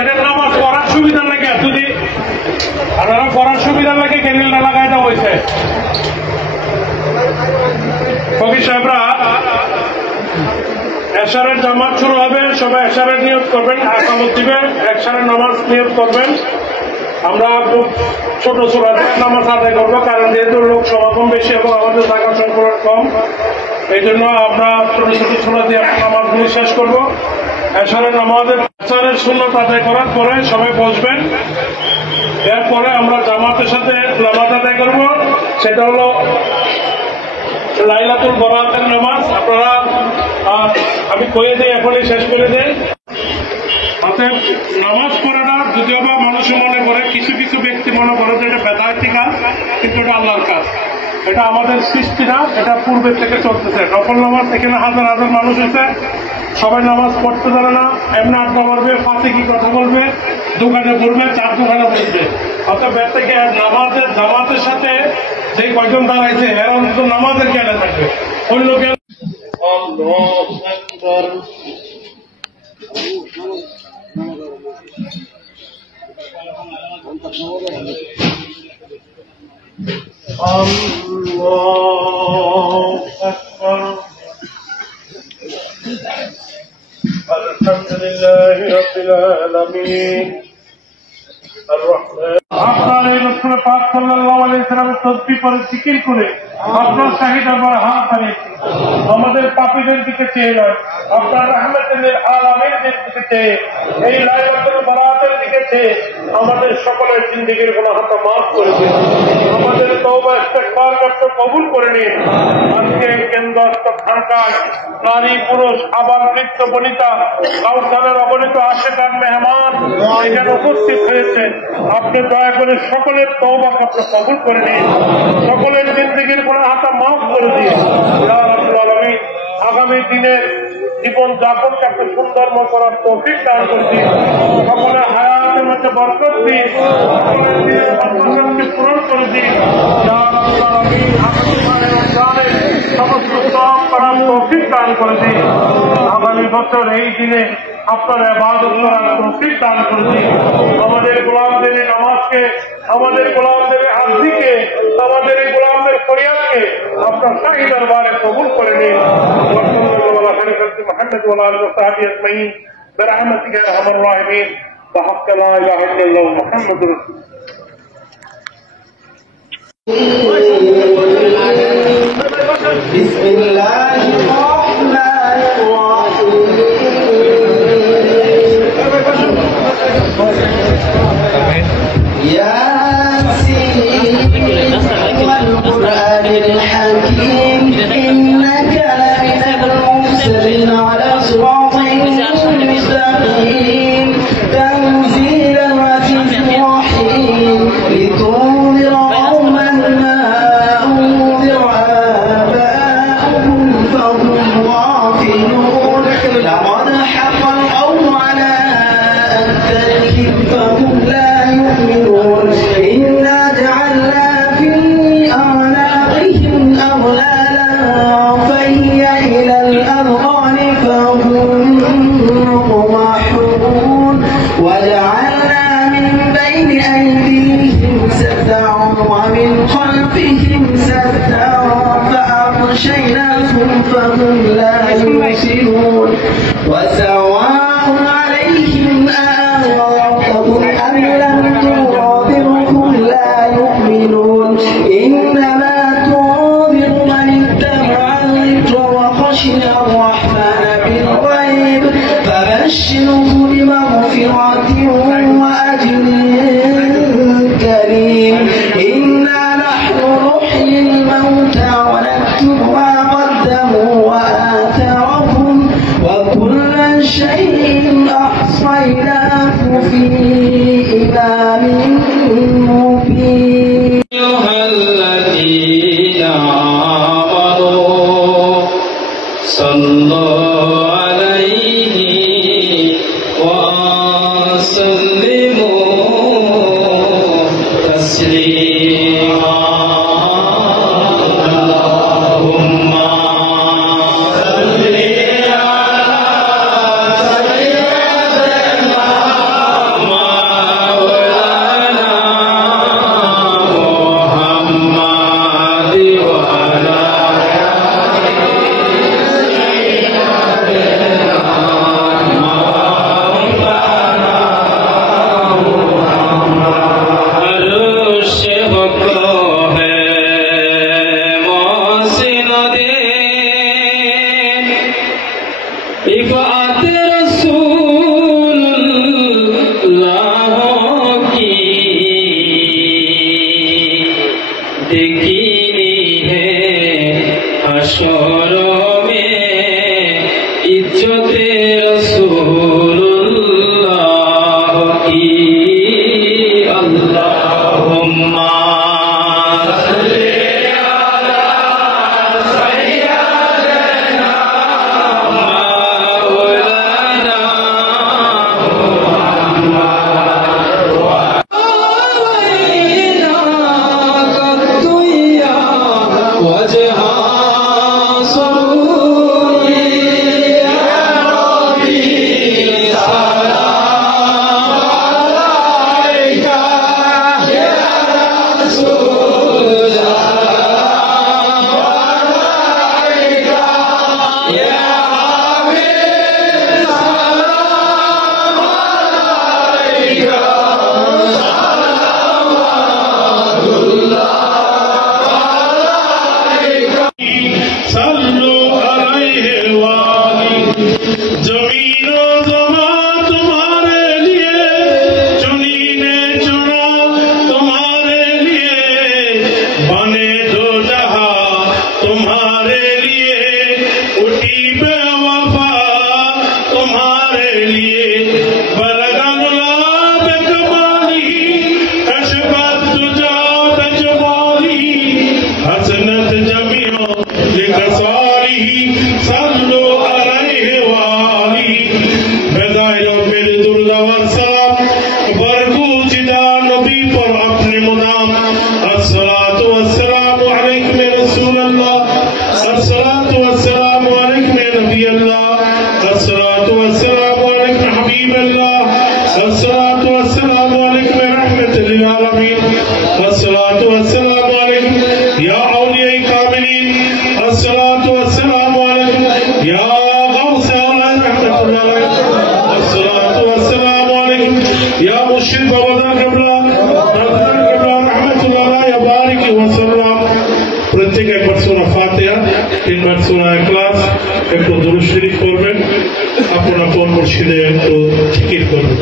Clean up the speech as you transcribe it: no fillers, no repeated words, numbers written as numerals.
এটা নামাজ পড়ার সুবিধা লাগে যদি আপনারা পড়ার সুবিধা লাগে ক্যান্ডেলটা লাগাই দেওয়া হয়েছে। ফকির সাহেবরা এশারের জামাত শুরু হবে, সবাই এশারের নিয়ত করবেন, আকামত দিবেন, এশারের নামাজ নিয়ত করবেন। আমরা খুব ছোট ছোট নামাজ আদায় করবো, কারণ যেহেতু লোক সমাগম বেশি এবং আমাদের জায়গা সংকলন কম, এই জন্য আমরা ছোট ছোট ছোট দিয়ে নামাজগুলি শেষ করবো। এশারের নামাজের এশারের সুন্নত আদায় করার পরে সবাই বসবেন। এরপরে আমরা জামাতের সাথে নামাজ আদায় করব, সেটা হলো লাইলাতুল বরাতের নামাজ। আপনারা আমি কয়ে দিই, এখনই শেষ করে দেই। অতএব নামাজ পড়াটা যদিও বা মানুষ মনে করে, কিছু কিছু ব্যক্তি মনে করে যে এটা বেদায়তি কাজ, কিন্তু এটা আল্লাহর কাজ, এটা আমাদের সৃষ্টি না, এটা পূর্বে থেকে চলতেছে। নফল নামাজ এখানে হাজার হাজার মানুষ হয়েছে, সবাই নামাজ পড়তে পারে না, এমনি আড্ডা মারবে, ফাঁসে কি কথা বলবে, দোকানে বলবে, চার দোকানে বলবে। অতএব এর থেকে নামাজের জামাতের সাথে যে কয়জন দাঁড়াইছে এরা অন্তত নামাজের জ্ঞানে থাকবে, অন্য জ্ঞান। আলহামদুলিল্লাহ রাব্বিল আলামিন আপনার এই রসুল পাক সাল্লাল্লাহু আলাইহি ওয়াসাল্লামের তাসবিহ পড়ে জিকির করে আপনার শাহিদ আমার হাত বাড়িয়েছি, আমাদের পাপীদের দিকে চেয়ে নয়, আপনার রাহমাতুল আলামিনের দিকে চেয়ে, এই লাইলাতুল বরাতের দিকে চেয়ে আমাদের সকলের জিন্দেগির গুনাহটা মাফ করে দিন, আমাদের তওবা ইস্তেগফার কবুল করে নিন। আজকে কেন্দ্রস্থ খানকায় নারী পুরুষ আবার বৃদ্ধ বনিতা কাউসারের অগণিত আশিকান মেহমান এখানে উপস্থিত হয়েছে, আপনি দয়া করে সকলের তওবা কবুল করে নিন, সকলের জিন্দেগির গুনাহটা মাফ করে দিন। ইয়া রাব্বুল আলামিন আগামী দিনের জীবন যাপনকে আপনি সুন্দরময় করার তৌফিক দান করে দিন, সকলের হায়াতের মধ্যে বরকত দিন, সকলের দিনের বাধ্যবাধকতাকে পূরণ করে দিন। ইয়া রাব্বুল আলামিন আগামী রমজানের সমস্ত সওয়াব করার তৌফিক দান করে দিন, আগামী বছর এই দিনে আপনার ইবাদত করার তৌফিক দান করে দিন। আমাদের গোলামদের নামাজকে, আমাদের গোলামদের হাজিকে, আমাদের এই গোলামদের ফরিয়াদকে আপনার শাহী দরবারে কবুল করে নিন। محمد وعلى آله وصحبه أجمعين برحمتك يا أرحم الراحمين وحق لا إله إلا الله محمد رسول بسم الله الرحمن الرحيم ياسين والقرآن الحكيم إنك على صراط مستقيم تنزيل العزيز الرحيم لتنذر قوما ما أنذر آباؤهم فهم غافلون لقد حق القول على أكثرهم فهم لا يؤمنون إنا جعلنا في أعناقهم أغلالا فهي إلى الأذقان فهم مقمحون وجعلنا من بين أيديهم سدا ومن خلفهم سدا فأغشيناهم فهم لا يبصرون وسواء عليهم أأنذرتهم أم لم تنذرهم لا يؤمنون إنما تنذر من اتبع الذكر وخشي الرحمن بالغيب فبشره بمغفرة وأجر كريم إنا نحن نحيي الموتى ونكتب ما قدموا وآثارهم وكل شيء أحصيناه في إمام مبين أيها الذين آمنوا صلوا عليه وسلموا تسليما اللهم صل على रिफ़ात रसूलुल्लाह की देखनी है हशरों में इज्जते रसूलुल्लाह की। अल्लाहुम्मा প্রত্যেকে একবার সূরা ফাতিহা, 3 বার সূরা ইখলাস একটু দুরূদ শরীফ পড়বেন, আপনার মুর্শিদে একটু জিকির করবেন।